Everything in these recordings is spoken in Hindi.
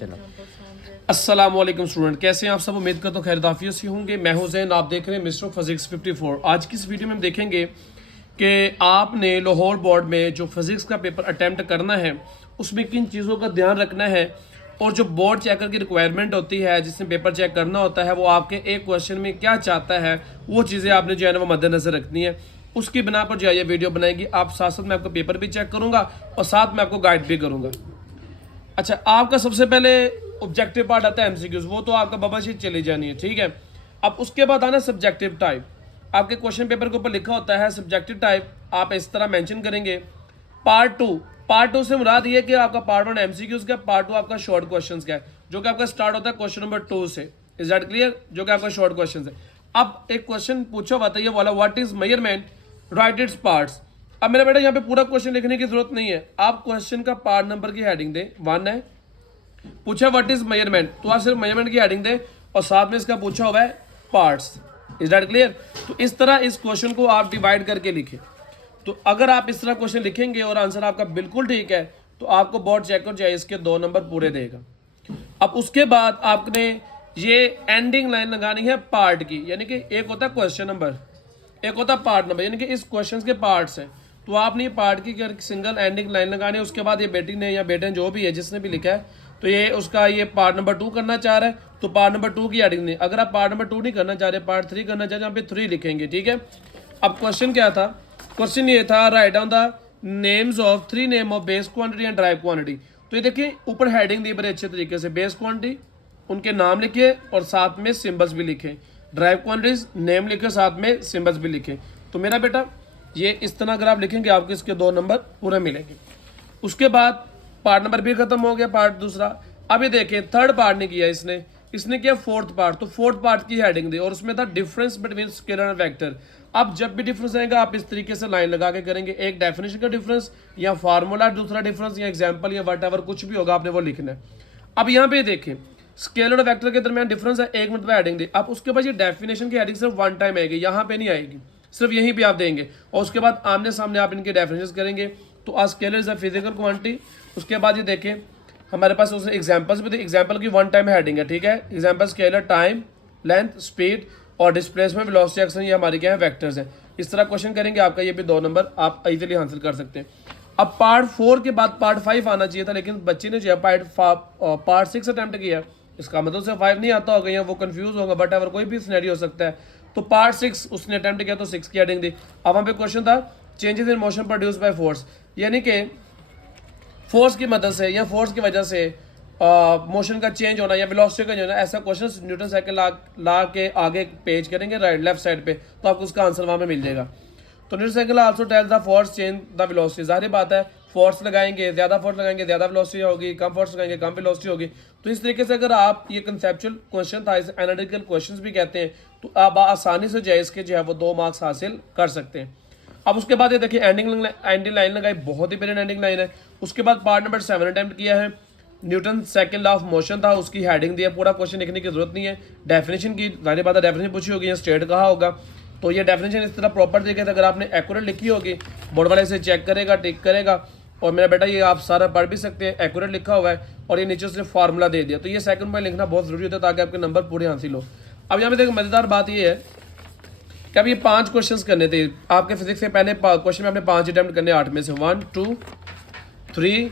चलो। अस्सलाम वालेकुम स्टूडेंट, कैसे हैं आप सब। उम्मीद करता हूँ खैर आफियत से होंगे। मैं हूं ज़ैन, आप देख रहे हैं मिस्टर फिजिक्स 54। आज की इस वीडियो में हम देखेंगे कि आपने लाहौर बोर्ड में जो फिजिक्स का पेपर अटैम्प्ट करना है उसमें किन चीज़ों का ध्यान रखना है, और जो बोर्ड चेकर की रिक्वायरमेंट होती है जिसमें पेपर चेक करना होता है वो आपके एक क्वेश्चन में क्या चाहता है, वो चीज़ें आपने जो है ना वो मद्देनजर रखनी है। उसकी बिना पर जो है ये वीडियो बनाएगी। आप साथ साथ मैं आपका पेपर भी चेक करूँगा और साथ में आपको गाइड भी करूँगा। अच्छा, आपका सबसे पहले ऑब्जेक्टिव पार्ट आता है एमसीक्यूज, वो तो आपका बबल शीट चली जानी है, ठीक है। अब उसके बाद आना सब्जेक्टिव टाइप। आपके क्वेश्चन पेपर के ऊपर लिखा होता है सब्जेक्टिव टाइप, आप इस तरह मेंशन करेंगे। पार्ट टू से मुराद ये कि आपका पार्ट वन एमसीक्यूज का, पार्ट टू आपका शॉर्ट क्वेश्चंस का है, जो कि आपका स्टार्ट होता है क्वेश्चन नंबर 2 से। Is that clear? जो कि आपका शॉर्ट क्वेश्चन है। अब एक क्वेश्चन पूछा हुआ था ये वाला, what is measurement, right its parts. अब मेरा बेटा यहाँ पे पूरा क्वेश्चन लिखने की जरूरत नहीं है, आप क्वेश्चन का पार्ट नंबर की हेडिंग दे, 1 है। पूछा व्हाट इज मेजरमेंट, तो आप सिर्फ मेजरमेंट की हेडिंग दे और साथ में इसका पूछा हुआ है पार्ट्स। Is that clear? तो इस तरह इस क्वेश्चन को आप डिवाइड करके लिखें। तो अगर आप इस तरह क्वेश्चन लिखेंगे और आंसर आपका बिल्कुल ठीक है तो आपको बोर्ड चेकर जो है इसके 2 नंबर पूरे देगा। अब उसके बाद आपने ये एंडिंग लाइन लगानी है पार्ट की, यानी कि एक होता है क्वेश्चन नंबर, एक होता है पार्ट नंबर, यानी कि इस क्वेश्चन के पार्ट्स हैं। तो आपने ये पार्ट की सिंगल एंडिंग लाइन लगानी है। उसके बाद ये बेटी ने या बेटे ने जो भी है जिसने भी लिखा है, तो ये उसका ये पार्ट नंबर 2 करना चाह रहा है तो पार्ट नंबर 2 की एडिंग नहीं। अगर आप पार्ट नंबर 2 नहीं करना चाह रहे, पार्ट 3 करना चाह रहे, यहाँ पे 3 लिखेंगे, ठीक है। अब क्वेश्चन क्या था? क्वेश्चन ये था, write down the names of 3 name of base quantity and drive quantity. तो ये देखिए ऊपर हेडिंग दी बड़े अच्छे तरीके से, बेस क्वांटिटी उनके नाम लिखे और साथ में सिंबल्स भी लिखे, ड्राइव क्वांटिटीज नेम लिखे साथ में सिंबल्स भी लिखे। तो मेरा बेटा ये इस तरह अगर आप लिखेंगे आपको इसके 2 नंबर पूरे मिलेंगे। उसके बाद पार्ट नंबर भी खत्म हो गया, पार्ट दूसरा। अब ये देखिए थर्ड पार्ट नहीं किया इसने किया फोर्थ पार्ट। तो फोर्थ पार्ट की हेडिंग दी और उसमें था difference between scalar and vector. अब जब भी डिफरेंस आएगा आप इस तरीके से लाइन लगा के करेंगे, एक डेफिनेशन का डिफरेंस या फार्मूला दूसरा डिफरेंस या एग्जाम्पल या वट एवर कुछ भी होगा आपने वो लिखना है। अब यहाँ पे देखें स्केलर और वेक्टर के दरमियान डिफरेंस है, 1 मिनट में हेडिंग दी। अब उसके बाद ये डेफिनेशन की हेडिंग सिर्फ 1 टाइम आएगी, यहाँ पे नहीं आएगी, सिर्फ यहीं पे आप देंगे। और उसके बाद आमने सामने आप इनके डेफिनेशन करेंगे। तो uh scalar is a physical quantity. उसके बाद ये देखें हमारे पास उसने एग्जांपल्स भी थे, एग्जांपल की 1 टाइम हेडिंग है, ठीक है। Example scalar time, length, speed और डिस्प्लेसमेंट, वेलोसिटी, एक्शन, ये हमारे क्या है वेक्टर्स हैं। इस तरह क्वेश्चन करेंगे, आपका ये भी 2 नंबर आप इजीली हासिल कर सकते हैं। अब पार्ट 4 के बाद पार्ट 5 आना चाहिए था, लेकिन बच्चे ने जो है पार्ट 6 अटैम्प्ट किया। इसका मतलब से 5 नहीं आता होगा या वो कंफ्यूज होगा, बट अगर कोई भी सिनेरियो हो सकता है। तो पार्ट 6 उसने अटैम्प्ट किया तो 6 की हेडिंग दी। अब वहाँ पे क्वेश्चन था changes in motion produce by force, यानी कि फोर्स की मदद से या फोर्स की वजह से मोशन का चेंज होना या वेलोसिटी का चेंज होना, ऐसा क्वेश्चन न्यूटन साइकिल ला के आगे पेज करेंगे राइट लेफ्ट साइड पे, तो आपको उसका आंसर वहाँ पे मिल जाएगा। तो Newton cycle also tell the force change the velocity. जाहिर बात है फोर्स लगाएंगे, ज़्यादा फोर्स लगाएंगे ज़्यादा वेलोसिटी होगी, कम फोर्स लगाएंगे कम वेलोसिटी होगी। तो इस तरीके से अगर आप ये कंसेप्चुअल क्वेश्चन था, इसे एनालिटिकल क्वेश्चंस भी कहते हैं, तो आप आसानी से जो है इसके जो है वो 2 मार्क्स हासिल कर सकते हैं। अब उसके बाद ये देखिए एंडिंग लाइन लगाई, बहुत ही बेहतरीन एंडिंग लाइन है। उसके बाद पार्ट नंबर 7 अटैम्प्ट किया है, Newton second law of motion था, उसकी हेडिंग दी है। पूरा क्वेश्चन लिखने की जरूरत नहीं है, डेफिनेशन की जाहिर बात है डेफिनेशन पूछी होगी या स्टेट कहा होगा। तो ये डेफिनेशन इस तरह प्रॉपर तरीके से अगर आपने एक्यूरेट लिखी होगी, बोर्ड वाले इसे चेक करेगा, टिक करेगा। और मेरा बेटा ये आप सारा पढ़ भी सकते हैं, एक्यूरेट लिखा हुआ है और ये नीचे सिर्फ फार्मूला दे दिया। तो ये सेकंड पॉइंट लिखना बहुत जरूरी होता है ताकि आपके नंबर पूरे हासिल हो। अब यहाँ पे देखो मजेदार बात ये है कि अब ये 5 क्वेश्चंस करने थे आपके फिजिक्स के। पहले क्वेश्चन में आपने 5 अटैम्प्ट करने, 8 में से 1 2 3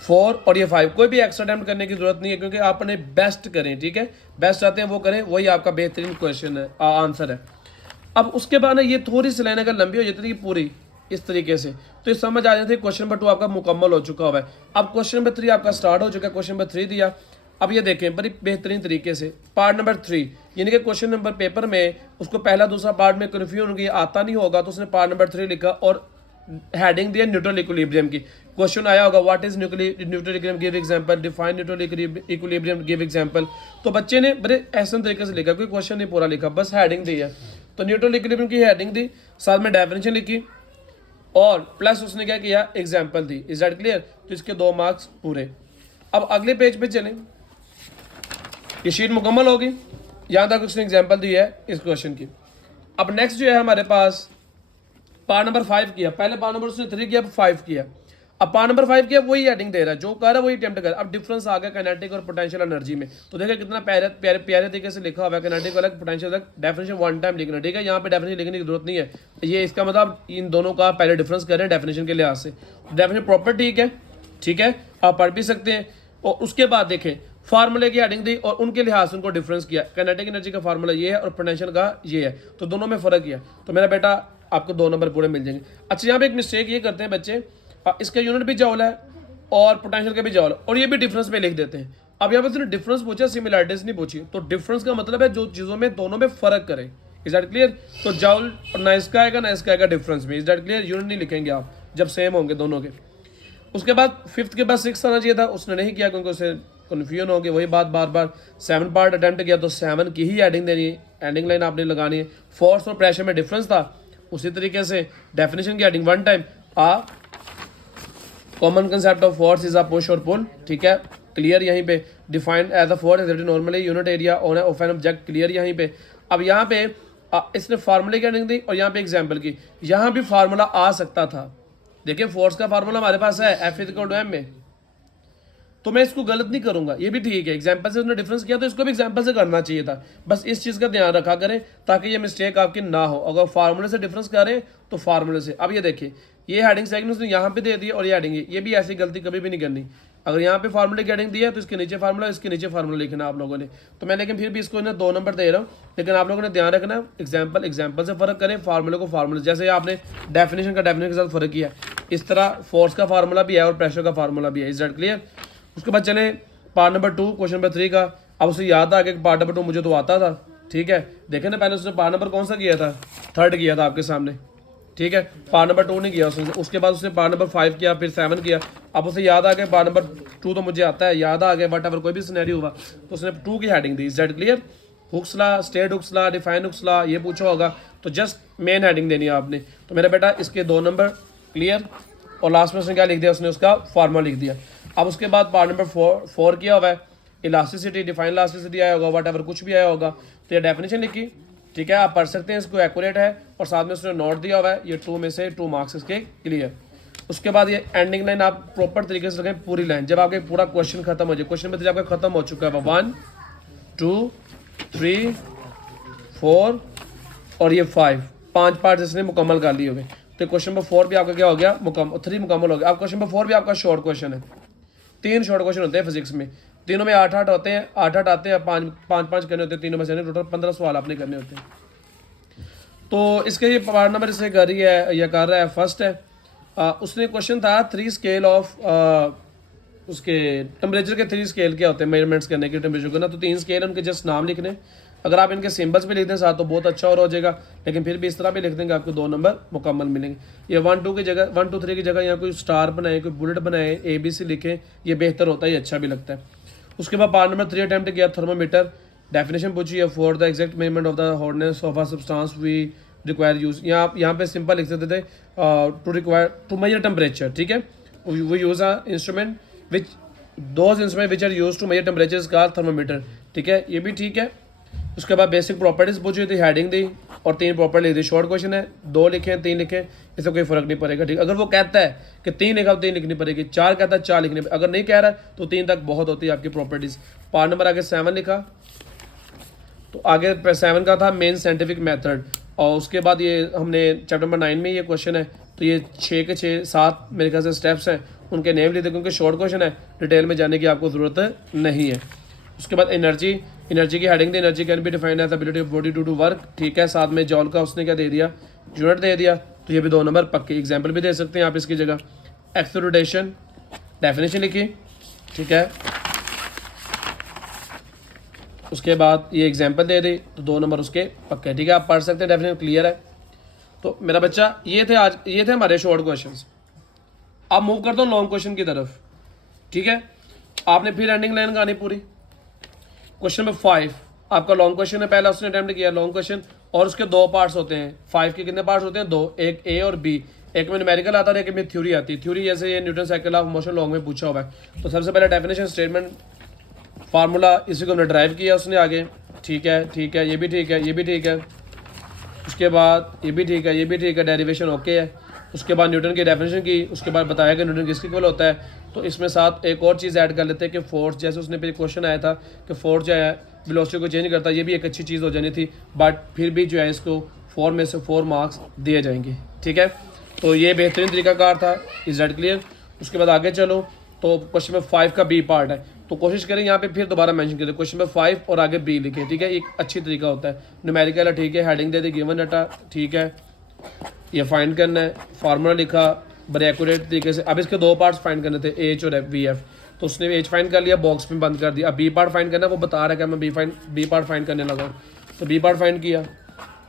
4 और ये 5। कोई भी एक्स्ट्रा अटैम्प्ट करने की जरूरत नहीं है, क्योंकि आप अपने बेस्ट करें, ठीक है। बेस्ट चाहते हैं वो करें, वही आपका बेहतरीन क्वेश्चन है, आंसर है। अब उसके बाद ना ये थोड़ी सी लाइन अगर लंबी हो जाती है पूरी इस तरीके से, तो ये समझ आ जाती है क्वेश्चन नंबर 2 आपका मुकम्मल हो चुका हुआ है। अब क्वेश्चन नंबर 3 आपका स्टार्ट हो चुका है, क्वेश्चन नंबर 3 दिया। अब ये देखें बड़ी बेहतरीन तरीके से पार्ट नंबर 3, यानी कि क्वेश्चन नंबर पेपर में उसको पहला दूसरा पार्ट में कन्फ्यूजन आता नहीं होगा, तो उसने पार्ट नंबर 3 लिखा और हेडिंग दिया न्यूट्रल इक्विलिब्रियम की। क्वेश्चन आया होगा what is neutral equilibrium, give example, define neutral equilibrium, give example. तो बच्चे ने बड़े ऐसे तरीके से लिखा, कोई क्वेश्चन नहीं पूरा लिखा, बस हेडिंग दी है। तो न्यूट्रल इक्विलिब्रियम की हेडिंग दी, साथ में डेफिनेशन लिखी और प्लस उसने क्या किया example the. Is that clear? तो इसके 2 मार्क्स पूरे। अब अगले पेज पे चलें, ये शीट मुकम्मल होगी, यहाँ तक उसने एग्जाम्पल दी है इस क्वेश्चन की। अब नेक्स्ट जो है हमारे पास पार्ट नंबर 5 किया, पहले पार्ट नंबर उसने 3 किया, 5 किया। अब पार्ट नंबर 5 क्या, वही हेडिंग दे रहा है, जो कर रहा है वही अटेम्प्ट कर रहा है। अब डिफरेंस आ गया काइनेटिक और पोटेंशियल एनर्जी में, तो देखिए कितना प्यारे प्यारे प्यारे तरीके से लिखा हुआ है, काइनेटिक अलग पोटेंशियल अलग, डेफिनेशन वन टाइम लिखना, ठीक है। यहाँ पे डेफिनेशन लिखने की जरूरत नहीं है, ये इसका मतलब इन दोनों का पहले डिफरेंस कर रहे हैं डेफिनेशन के लिहाज से। डेफिनेशन प्रॉपर ठीक है, ठीक है, आप पढ़ भी सकते हैं। और उसके बाद देखें फार्मूले की हेडिंग दी और उनके लिहाज से उनको डिफरेंस किया, काइनेटिक एनर्जी का फार्मूला ये है और पोटेंशियल का ये है, तो दोनों में फर्क किया, तो मेरा बेटा आपको 2 नंबर पूरे मिल जाएंगे। अच्छा यहाँ पे एक मिस्टेक ये करते हैं बच्चे, इसका यूनिट भी जॉल है और पोटेंशियल का भी जॉल और ये भी डिफरेंस में लिख देते हैं। अब यहाँ पे सिर्फ डिफरेंस पूछा, सिमिलरिटीज नहीं पूछी, तो डिफरेंस का मतलब है जो चीज़ों में दोनों में फर्क करे। Is that clear? तो जॉल ना इसका आएगा ना इसका आएगा डिफरेंस में। Is that clear? यूनिट नहीं लिखेंगे आप जब सेम होंगे दोनों के। उसके बाद 5th के बाद 6th आना चाहिए था, उसने नहीं किया क्योंकि उसे कन्फ्यूजन हो गई, वही बात बार बार। 7 पार्ट अटेम्प्ट किया तो 7 की ही एडिंग देनी है, एंडिंग लाइन आपने लगानी है। फोर्स और प्रेशर में डिफरेंस था, उसी तरीके से डेफिनेशन की adding one time. Common concept of force is a push और पुल, ठीक है, क्लियर यहीं पे। Defined as a force existing normally unit area of an object, clear यहीं पे। अब यहाँ पे इसने फार्मूले की एडिंग दी और यहाँ पे एग्जाम्पल की, यहाँ भी फार्मूला आ सकता था। देखिए फोर्स का फार्मूला हमारे पास है F=m में, तो मैं इसको गलत नहीं करूंगा, ये भी ठीक है। एग्जाम्पल से उसने डिफरेंस किया तो इसको भी एग्जाम्पल से करना चाहिए था। बस इस चीज़ का ध्यान रखा करें ताकि ये मिस्टेक आपकी ना हो। अगर फार्मूले से डिफरेंस करें तो फार्मूले से। अब ये देखिए ये हेडिंग सेकंड उसने यहाँ पे दे दी और ये हेडिंग, ये भी ऐसी गलती कभी भी नहीं करनी। अगर यहाँ पे फार्मूले की हेडिंग दी है तो इसके नीचे फार्मूला, इसके नीचे फार्मूला लिखना आप लोगों ने। तो मैं लेकिन फिर भी इसको ना 2 नंबर दे रहा हूँ, लेकिन आप लोगों ने ध्यान रखना एग्जाम्पल से फर्क करें, फार्मूले को फार्मूले। जैसे आपने डेफिनेशन का डेफिनेशन के साथ फर्क किया, इस तरह फोर्स का फार्मूला भी है और प्रेशर का फार्मूला भी है। Is that clear? उसके बाद चले पार्ट नंबर 2 क्वेश्चन नंबर 3 का। अब उसे याद आ गया कि पार्ट नंबर 2 मुझे तो आता था, ठीक है। देखे ना पहले उसने पार्ट नंबर कौन सा किया था, 3rd किया था आपके सामने, ठीक है। पार्ट नंबर 2 नहीं किया उसने, उसके बाद उसने पार्ट नंबर 5 किया, फिर 7 किया। अब उसे याद आ गया पार्ट नंबर 2 तो मुझे आता है, याद आ गया, बट अगर कोई भी सिनेरियो हुआ तो उसने 2 की heading the. Is that clear? Hooke's law, state Hooke's law, define Hooke's law ये पूछा होगा, तो जस्ट मेन हेडिंग देनी है आपने। तो मेरा बेटा इसके 2 नंबर क्लियर। और लास्ट में उसने क्या लिख दिया, उसने उसका फार्मूला लिख दिया। अब उसके बाद पार्ट नंबर 4 किया हुआ है, इलास्टिसिटी, डिफाइन इलास्टिसिटी आया होगा, वट एवर कुछ भी आया होगा, तो ये डेफिनेशन लिखी, ठीक है, आप पढ़ सकते हैं, इसको एक्यूरेट है। और साथ में उसने नोट दिया हुआ है, ये 2 में से 2 मार्क्स इसके क्लियर। उसके बाद ये एंडिंग लाइन आप प्रॉपर तरीके से रखें, पूरी लाइन, जब आपके पूरा क्वेश्चन खत्म हो जाए। क्वेश्चन नंबर 3 आपका खत्म हो चुका है, 1 2 3 4 और ये 5 पार्ट इसने मुकम्मल कर लिए हो गए। तो क्वेश्चन नंबर 4 भी आपका क्या हो गया, 3 मुकम्मल हो गया। अब क्वेश्चन नंबर 4 भी आपका शॉर्ट क्वेश्चन है, 3 शॉर्ट क्वेश्चन होते हैं फिजिक्स में, तीनों में 8-8 होते हैं, 8-8 आते हैं, 5-5 करने होते हैं, तीनों में से टोटल 15 सवाल आपने करने होते हैं। तो इसके ये पार्ट नंबर इसे कर रही है या कर रहा है, फर्स्ट है। उसने क्वेश्चन था 3 स्केल ऑफ उसके टेम्परेचर के 3 स्केल क्या होते हैं मेजरमेंट्स करने के टेम्परेचर को ना, तो 3 स्केल उनके जस्ट नाम लिखने। अगर आप इनके सिंबल्स भी लिख दें साथ तो बहुत अच्छा और हो जाएगा, लेकिन फिर भी इस तरह भी लिख देंगे आपको 2 नंबर मुकम्मल मिलेंगे। ये 1 2 की जगह 1 2 3 की जगह यहाँ कोई स्टार बनाए, कोई बुलेट बनाए, ABC लिखें, ये बेहतर होता है, ये अच्छा भी लगता है। उसके बाद पार्ट नंबर 3 अटैम्प्ट किया, थर्मोमीटर, डेफिनेशन पूछी है, for the exact measurement of the hotness of a substance we require use. यहाँ पे सिंपल लिख सकते थे टू मेजर टेम्परेचर, ठीक है। We use a instrument which those instrument which are use to measure temperature का थर्मोमीटर, ठीक है, ये भी ठीक है। उसके बाद बेसिक प्रॉपर्टीज पूछी थी, हेडिंग दी और 3 प्रॉपर्टी लिख दी। शॉर्ट क्वेश्चन है, 2 लिखें 3 लिखें, इससे कोई फर्क नहीं पड़ेगा, ठीक। अगर वो कहता है कि 3 लिखा 3 लिखनी पड़ेगी, 4 कहता है 4 लिखनी, अगर नहीं कह रहा है तो 3 तक बहुत होती है आपकी प्रॉपर्टीज। पार्ट नंबर आगे 7 लिखा, तो आगे 7 का था मेन साइंटिफिक मेथड। और उसके बाद ये हमने चैप्टर नंबर 9 में ये क्वेश्चन है, तो ये 6 के 6 7 मेरे ख्याल से स्टेप्स हैं, उनके नेम लिख दे क्योंकि शॉर्ट क्वेश्चन है, डिटेल में जाने की आपको ज़रूरत नहीं है। उसके बाद एनर्जी की हेडिंग दी, energy can be defined as ability of body to do work, ठीक है। साथ में जॉल का उसने क्या दे दिया, यूनिट दे दिया, तो ये भी 2 नंबर पक्के। एग्जाम्पल भी दे सकते हैं आप इसकी जगह। एक्सेलरेशन डेफिनेशन लिखी, ठीक है। उसके बाद ये एग्जाम्पल दे दी, तो 2 नंबर उसके पक्के, ठीक है, आप पढ़ सकते हैं, डेफिनेशन क्लियर है। तो मेरा बच्चा ये थे हमारे शॉर्ट क्वेश्चन। अब मूव करता हूँ लॉन्ग क्वेश्चन की तरफ, ठीक है। आपने फिर एंडिंग लाइन गानी पूरी। क्वेश्चन नंबर 5 आपका लॉन्ग क्वेश्चन है, पहला उसने अटेम्प्ट किया लॉन्ग क्वेश्चन, और उसके 2 पार्ट्स होते हैं। 5 के कितने पार्ट्स होते हैं, 2, एक A और B, एक में न्यूमेरिकल आता है, एक में थ्योरी आती है। थ्योरी जैसे ये Newton cycle of motion long में पूछा हुआ है। तो सबसे पहले डेफिनेशन, स्टेटमेंट, फार्मूला, इसी को हमने ड्राइव किया उसने आगे, ठीक है, ठीक है, ये भी ठीक है, ये भी ठीक है। उसके बाद ये भी ठीक है, ये भी ठीक है, डेरिवेशन ओके है। उसके बाद न्यूटन की डेफिनेशन की, उसके बाद बताया कि न्यूटन किसके इक्वल होता है। तो इसमें साथ एक और चीज़ ऐड कर लेते हैं कि फोर्स, जैसे उसने पे क्वेश्चन आया था कि फोर्स जो है वेलोसिटी को चेंज करता है, ये भी एक अच्छी चीज़ हो जानी थी, बट फिर भी जो है इसको 4 में से 4 मार्क्स दिए जाएंगे। ठीक है, तो ये बेहतरीन तरीकाकार था। Is that clear? उसके बाद आगे चलो, तो क्वेश्चन नंबर 5 का बी पार्ट है, तो कोशिश करें यहाँ पे फिर दोबारा मेंशन करें क्वेश्चन नंबर 5 और आगे बी लिखें। ठीक है, एक अच्छी तरीका होता है। न्यूमेरिकल है, ठीक है, heading they the given data, ठीक है, ये फाइंड करना है, फार्मूला लिखा बड़े एक्यूरेट तरीके से। अब इसके दो पार्ट्स फाइंड करने थे, एच और वी एफ, तो उसने एच फाइंड कर लिया, बॉक्स में बंद कर दिया। अब बी पार्ट फाइंड करना है, वो बता रहा है कि मैं बी पार्ट फाइंड करने लगा हूँ। तो बी पार्ट फाइंड किया,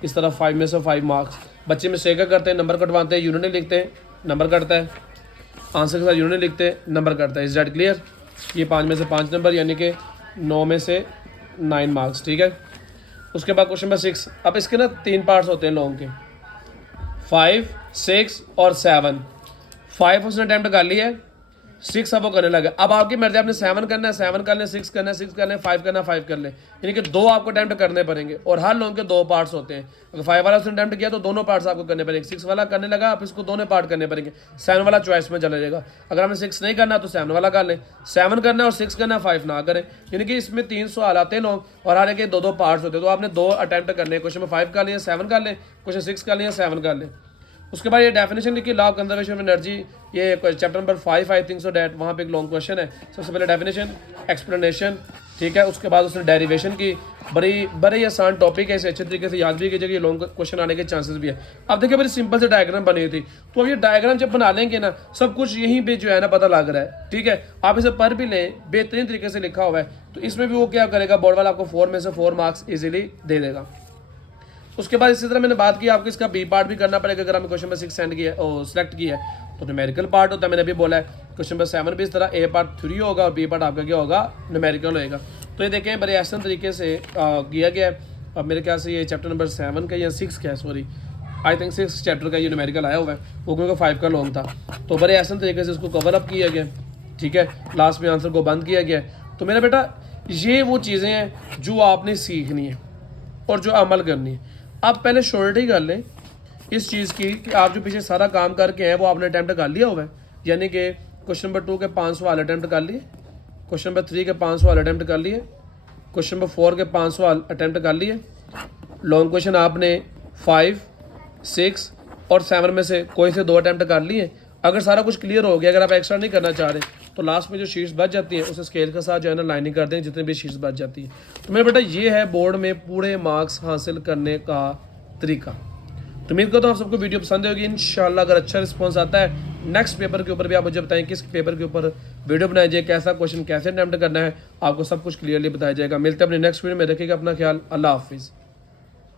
इस तरह 5 में से 5 मार्क्स। बच्चे मिस्टेक करते हैं, नंबर कटवाते हैं, यूनिट लिखते हैं, नंबर कटता है, आंसर के साथ यूनिट लिखते हैं, नंबर कटता है। Is that clear? ये 5 में से 5 नंबर, यानी कि 9 में से 9 मार्क्स। ठीक है, उसके बाद क्वेश्चन नंबर 6। अब इसके ना 3 पार्ट्स होते हैं लॉन्ग के, 5, 6 और 7। 5 उसने अटैम्प्ट कर लिया है, 6 अब वो करने लगा। अब आपकी मर्जी, आपने 7 करना है 7 कर लें, 6 करना है 6 कर लें, 5 करना है 5 कर लें, यानी कि 2 आपको अटैम्प्ट करने पड़ेंगे। और हर लॉन्ग के 2 पार्ट्स होते हैं। अगर 5 वाला उसने अटैम्प्ट किया तो दोनों पार्ट्स आपको करने पड़ेंगे। 6 वाला करने लगा, आप इसको दोनों पार्ट करने पड़ेंगे। 7 वाला चॉइस में चला जाएगा। अगर आपने 6 नहीं करना तो 7 वाला कर लें, 7 करना है और 6 करना है, 5 ना करें। यानी कि इसमें 3 सवाल आते हैं लॉन्ग, और हर एक के 2 पार्ट्स होते हैं। तो आपने 2 अटैम्प्ट करने, क्वेश्चन में 5 कर लें, 7 कर लें, क्वेश्चन 6 कर लें, 7 कर लें। उसके बाद ये डेफिनेशन लिखी, law of conservation of energy, ये chapter number 5 I think so that, वहाँ पे एक लॉन्ग क्वेश्चन है। सबसे पहले डेफिनेशन, एक्सप्लेनेशन, ठीक है, उसके बाद उसने डेरिवेशन की। बड़ी आसान टॉपिक है, इसे अच्छे तरीके से याद भी कीजिएगा, ये लॉन्ग क्वेश्चन आने के चांसेस भी है। अब देखिए बड़ी सिंपल से डायग्राम बनी हुई थी, तो अब ये डायग्राम जब बना लेंगे ना, सब कुछ यहीं पे जो है ना पता लग रहा है। ठीक है, आप इसे पढ़ भी लें, बेहतरीन तरीके से लिखा हुआ है। तो इसमें भी वो क्या करेगा, बोर्ड वाला आपको 4 में से 4 मार्क्स ईजिली दे देगा। उसके बाद इसी तरह मैंने बात की, आपको इसका बी पार्ट भी करना पड़ेगा। अगर आपने क्वेश्चन नंबर 6 सेंड किया और सिलेक्ट किया है तो न्यूमेरिकल पार्ट होता है, मैंने अभी बोला है। क्वेश्चन नंबर 7 भी इस तरह, ए पार्ट 3 होगा और बी पार्ट आपका क्या होगा, न्यूमेरिकल होएगा। तो ये देखें बड़े आसान तरीके से किया गया है। अब मेरे ख्याल से ये चैप्टर नंबर 7 का या 6 का है, सॉरी आई थिंक 6 चैप्टर का ये न्यूमेरिकल आया हुआ है, वो क्योंकि 5 का लॉन्ग था। तो बड़े आसान तरीके से इसको कवर अप किया गया। ठीक है, लास्ट में आंसर को बंद किया गया। तो मेरा बेटा ये वो चीज़ें हैं जो आपने सीखनी है और जो अमल करनी है। आप पहले श्योरिटी कर लें इस चीज़ की कि आप जो पीछे सारा काम करके हैं वो आपने अटैम्प्ट कर लिया हुआ है। यानी कि क्वेश्चन नंबर 2 के 5 सवाल अटैम्प्ट कर लिए, क्वेश्चन नंबर 3 के 5 सवाल अटैम्प्ट कर लिए, क्वेश्चन नंबर 4 के 5 सवाल अटैम्प्ट कर लिए। लॉन्ग क्वेश्चन आपने 5, 6 और 7 में से कोई से 2 अटैम्प्ट कर लिए। अगर सारा कुछ क्लियर हो गया, अगर आप एक्स्ट्रा नहीं करना चाह रहे, तो लास्ट में जो शीट्स बच जाती हैं उसे स्केल के साथ जो है ना लाइनिंग कर दें, जितने भी शीट्स बच जाती हैं। तो मेरा बेटा ये है बोर्ड में पूरे मार्क्स हासिल करने का तरीका। तो उम्मीद करता हूँ आप सबको वीडियो पसंद होगी इंशाल्लाह। अगर अच्छा रिस्पॉन्स आता है नेक्स्ट पेपर के ऊपर भी आप मुझे बताएं किस पेपर के ऊपर वीडियो बनाई जाए, कैसा क्वेश्चन कैसे अटेम्प्ट करना है, आपको सब कुछ क्लियरली बताया जाएगा। मिलते हैं अपने नेक्स्ट वीडियो में, रखिएगा अपना ख्याल। अल्लाह हाफिज़।